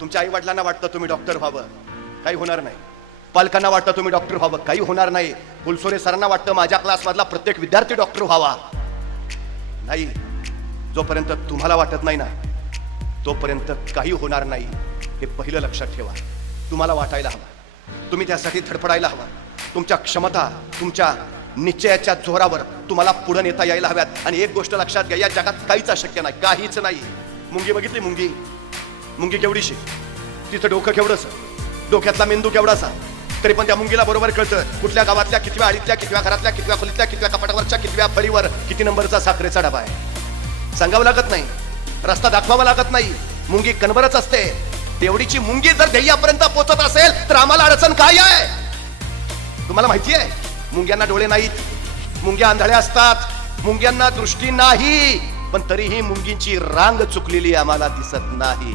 तुमच्या आई वडिलांना वाटतं तुम्ही डॉक्टर व्हावं, काही होणार नाही. पालकांना वाटतं तुम्ही डॉक्टर व्हावं, काही होणार नाही. फुलसोरे सरांना वाटतं माझ्या क्लासमधला प्रत्येक विद्यार्थी डॉक्टर व्हावा, नाही. जोपर्यंत तुम्हाला वाटत नाही ना तोपर्यंत काही होणार नाही, हे पहिलं लक्षात ठेवा. तुम्हाला वाटायला हवं, तुम्ही त्यासाठी धडपडायला हवं. तुमच्या क्षमता, तुमच्या निश्चयाच्या जोरावर तुम्हाला पुढे नेता यायला हव्यात. आणि एक गोष्ट लक्षात घ्या, या जगात काहीच अशक्य नाही, काहीच नाही. मुंगी बघितली, मुंगी केवढीशी, तिचं डोकं केवढंच, डोक्यातला मेंदू केवढासा, तरी पण त्या मुंगीला बरोबर कळतं कुठल्या गावातल्या कितव्या आळीतल्या, कितव्या घरातल्या, कितव्या खोलीतल्या, कितव्या कपाटावरच्या, कितव्या फळीवर किती नंबरचा साखरेचा डबा आहे. सांगावं लागत नाही, रस्ता दाखवावा लागत नाही. मुंगी कणभरच असते. तेवढीची मुंगी जर ध्येयापर्यंत पोहोचत असेल तर आम्हाला अडचण काय आहे? तुम्हाला माहिती आहे, मुंग्यांना डोळे नाहीत, मुंग्या आंधळ्या असतात, मुंग्यांना दृष्टी नाही, पण तरीही मुंगींची रांग चुकलेली आम्हाला दिसत नाही.